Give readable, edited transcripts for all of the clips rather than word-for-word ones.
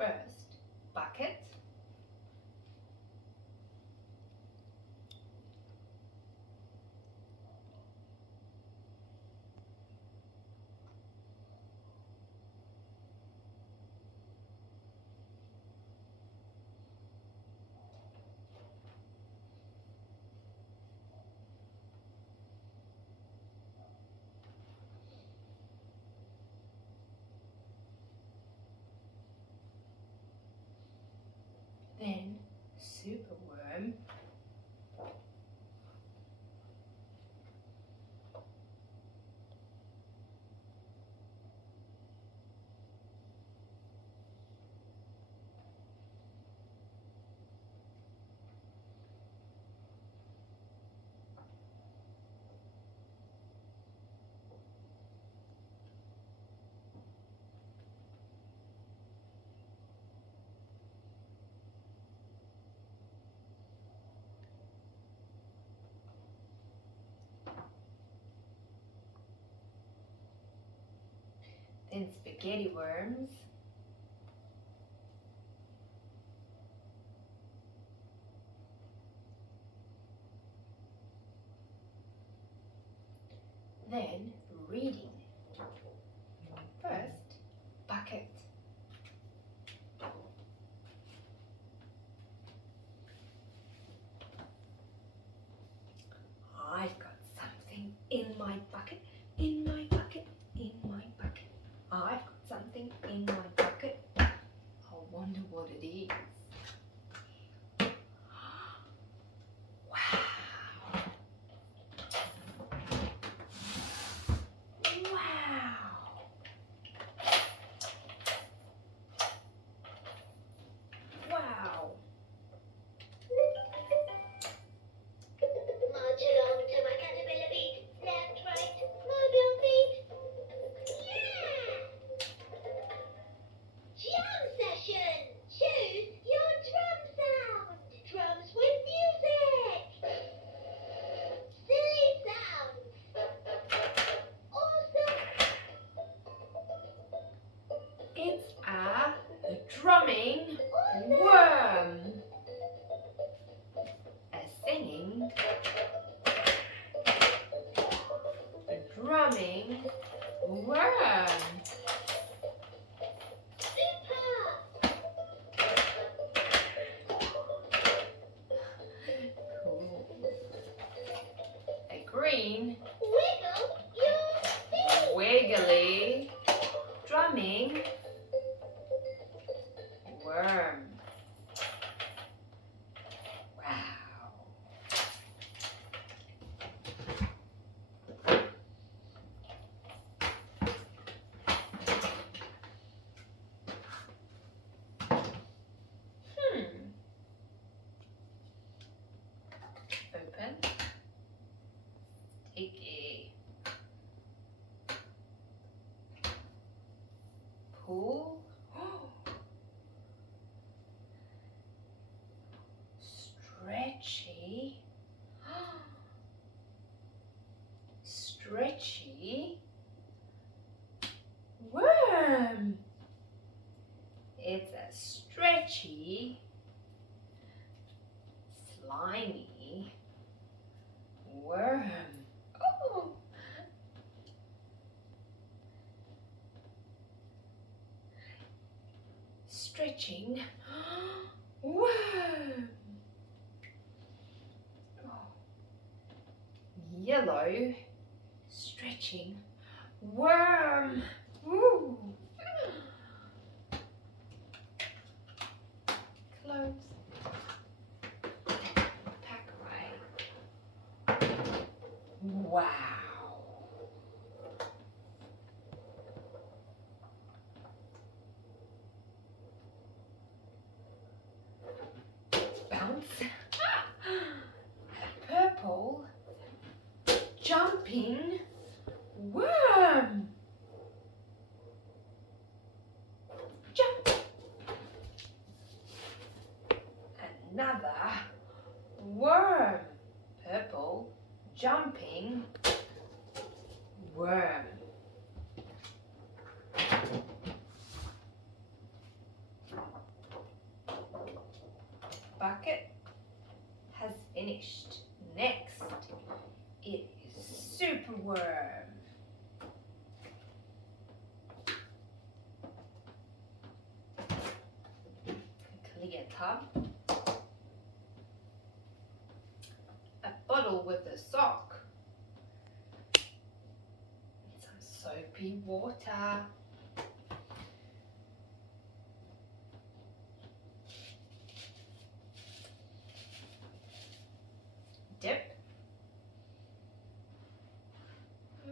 First, bucket. Then superworm. Then spaghetti worms. Then reading. First, bucket. I've got something in my bucket, in my bucket, in my bucket. I've got something in my bucket. I wonder what it is. Wow. Wow. Wow. March along to my caterpillar beat. Left, right, move your feet. Yeah! Jam session! Choose your drum sound. Drums with music. Silly sounds. Awesome. It's a drumming worm. A singing, drumming worm. Super. Cool. A green, Wiggle your feet. wiggly, drumming worm. Wow. Open. Sticky. Pull. Stretchy. Stretchy worm. It's a stretchy, slimy worm. Oh. Stretching worm. Oh. Yellow stretching worm. Woo. Close. Pack away. Wow. Bounce. Purple jumping worm. Jump. Another worm. Purple jumping worm. finished. Next, it is superworm. Clear tub. A bottle with a sock. And some soapy water. Dip.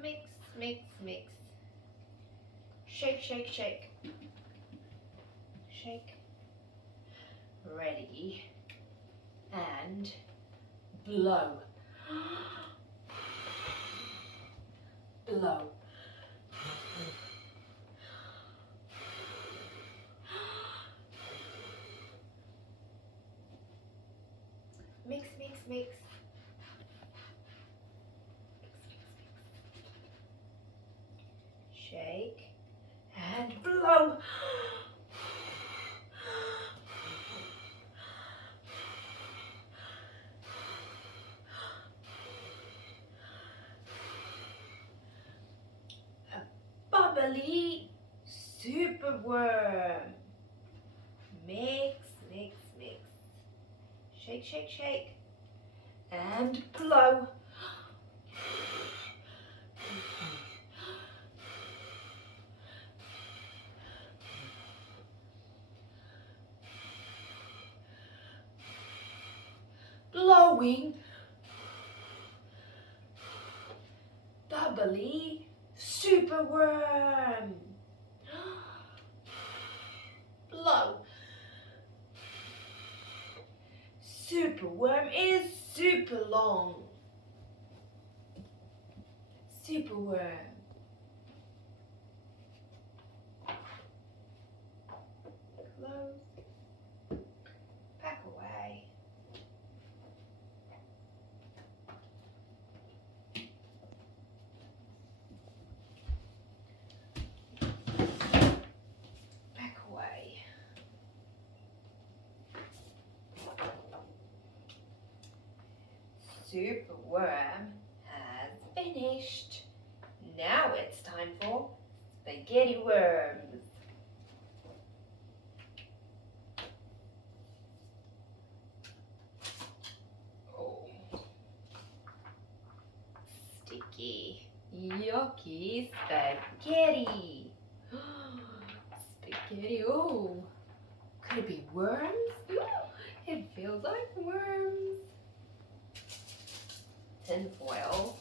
Mix, mix, mix. Shake, shake, shake. Shake. Ready. And blow. Blow. Mix, mix, mix. Shake and blow. A bubbly superworm. Mix, mix, mix. Shake, shake, shake. And blow. Blowing. Bubbly superworm. Blow. Superworm is super long. Superworm. Close. Pack away. Pack away. Superworm has finished. Now it's time for spaghetti worms. Oh. Sticky, yucky spaghetti. Spaghetti, oh. Could it be worms? It feels like worms. Tinfoil.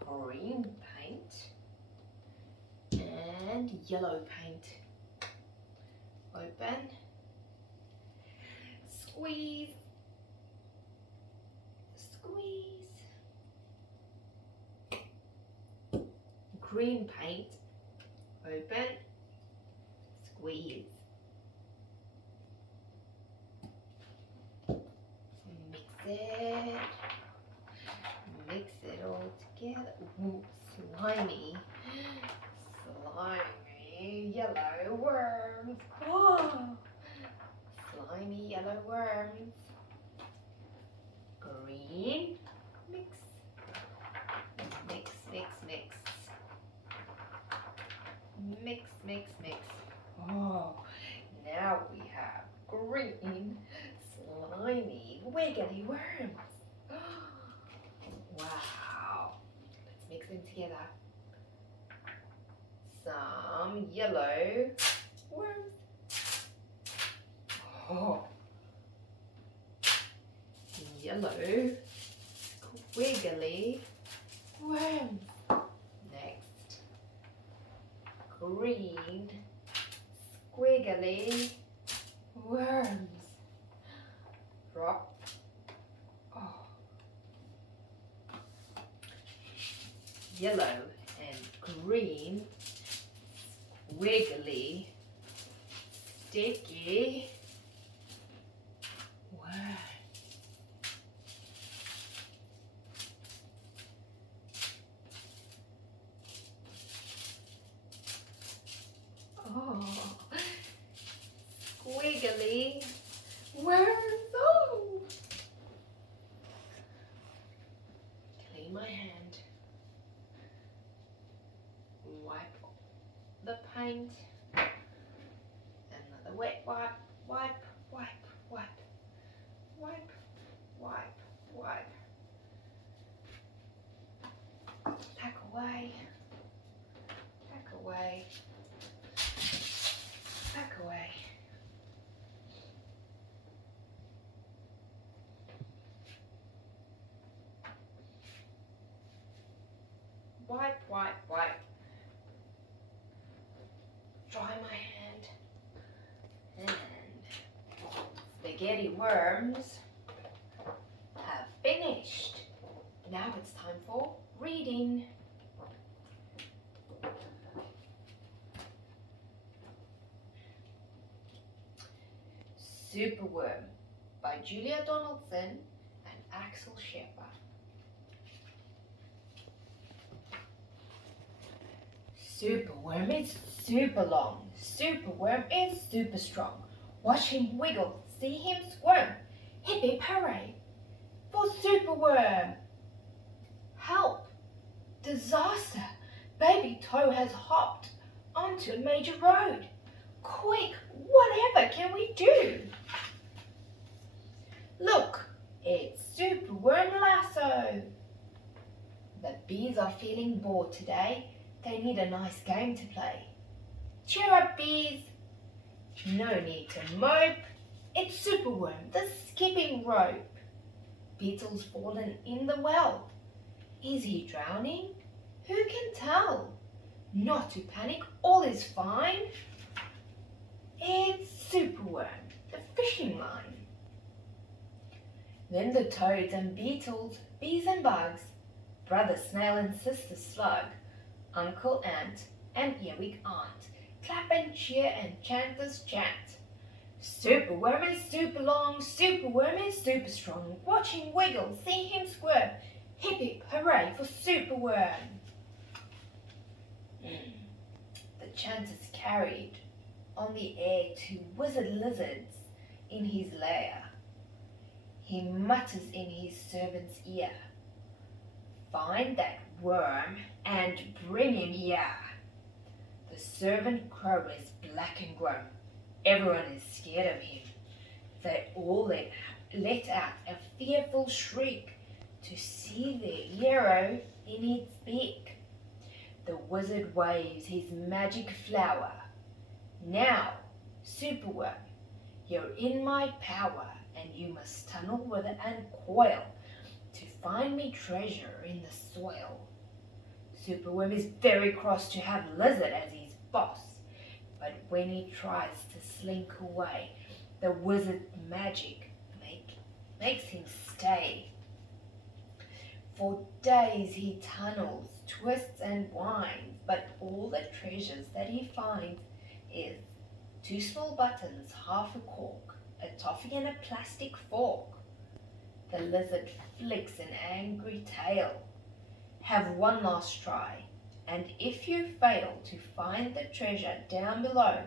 Green paint. And yellow paint. Open. Squeeze. Squeeze. Green paint. Open. Squeeze. Mix it all together. Ooh, slimy yellow worms. Oh, slimy yellow worms. Green. Mix, mix, mix, mix. Mix, mix, mix. Oh, now we have green, slimy, wiggly worms. Wow. Let's mix them together. Some yellow worms. Oh. Yellow, squiggly worms. Next. Green, squiggly worms. Drop. Oh. Yellow and green, squiggly, sticky worms. Oh, squiggly worms. wipe, wipe, wipe. Dry my hand. And spaghetti worms have finished. Now it's time for reading. Superworm by Julia Donaldson and Axel Scheffer. Superworm is super long. Superworm is super strong. Watch him wiggle, see him squirm. Hip hip hooray for Superworm. Help! Disaster! Baby Toe has hopped onto a major road. Quick, whatever can we do? Look, it's Superworm Lasso. The bees are feeling bored today. They need a nice game to play. Cheer up, bees. No need to mope. It's Superworm, the skipping rope. Beetle's fallen in the well. Is he drowning? Who can tell? Not to panic, all is fine. It's Superworm, the fishing line. Then the toads and beetles, bees and bugs, brother snail and sister slug, uncle ant and earwig aunt, clap and cheer and chant this chant. Superworm is super long, Superworm is super strong. Watch him wiggle, see him squirm. Hip hip hooray for Superworm. The chant is carried on the air to wizard lizards in his lair. He mutters in his servant's ear, find that worm and bring him here. The servant crow is black and grim. Everyone is scared of him. They all let out a fearful shriek to see their hero in its beak. The wizard waves his magic flower. Now, Superworm, you're in my power, and you must tunnel with it and coil to find me treasure in the soil. Superworm is very cross to have Lizard as his boss, but when he tries to slink away, the wizard's magic makes him stay. For days he tunnels, twists and winds, but all the treasures that he finds is 2 small buttons, half a cork, a toffee and a plastic fork. The lizard flicks an angry tail. Have one last try, and if you fail to find the treasure down below,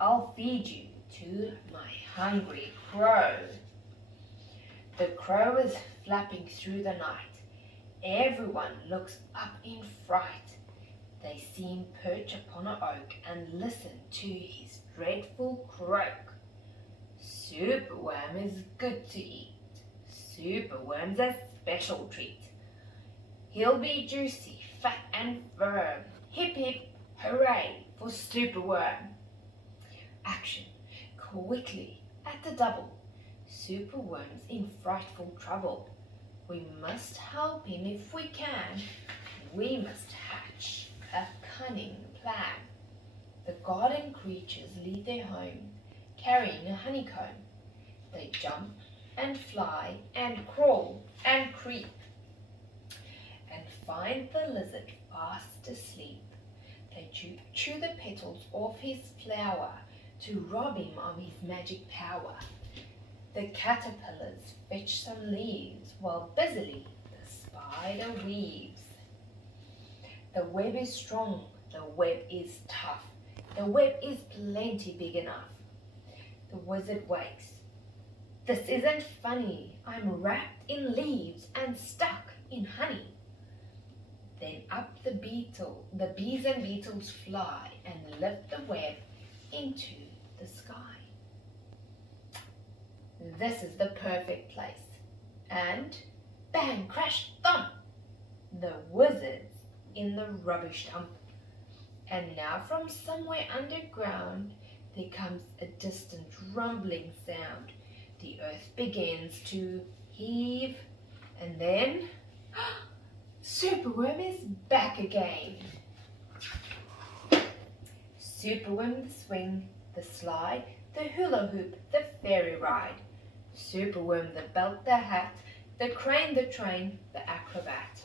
I'll feed you to my hungry crow. The crow is flapping through the night. Everyone looks up in fright. They see him perch upon an oak and listen to his dreadful croak. Superworm is good to eat. Superworm's a special treat. He'll be juicy, fat and firm. Hip hip hooray for Superworm. Action, quickly, at the double. Superworm's in frightful trouble. We must help him if we can. We must hatch a cunning plan. The garden creatures leave their home, carrying a honeycomb. They jump and fly and crawl and creep, and find the lizard fast asleep. They chew the petals off his flower to rob him of his magic power. The caterpillars fetch some leaves while busily the spider weaves. The web is strong, the web is tough, the web is plenty big enough. The wizard wakes. This isn't funny, I'm wrapped in leaves and stuck in honey. Then up the bees and beetles fly and lift the web into the sky. This is the perfect place. And bang, crash, thump, the wizard's in the rubbish dump. And now from somewhere underground there comes a distant rumbling sound. The earth begins to heave, and then Superworm is back again. Superworm the swing, the slide, the hula hoop, the fairy ride. Superworm the belt, the hat, the crane, the train, the acrobat.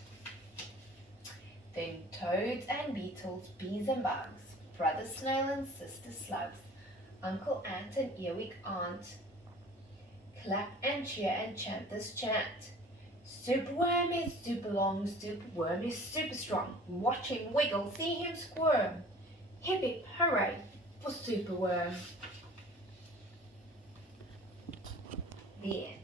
Then toads and beetles, bees and bugs, brother snail and sister slugs, uncle ant and earwig aunt, clap and cheer and chant this chant. Superworm is super long, superworm is super strong. Watch him wiggle, see him squirm. Hip hip hooray for Superworm. The end.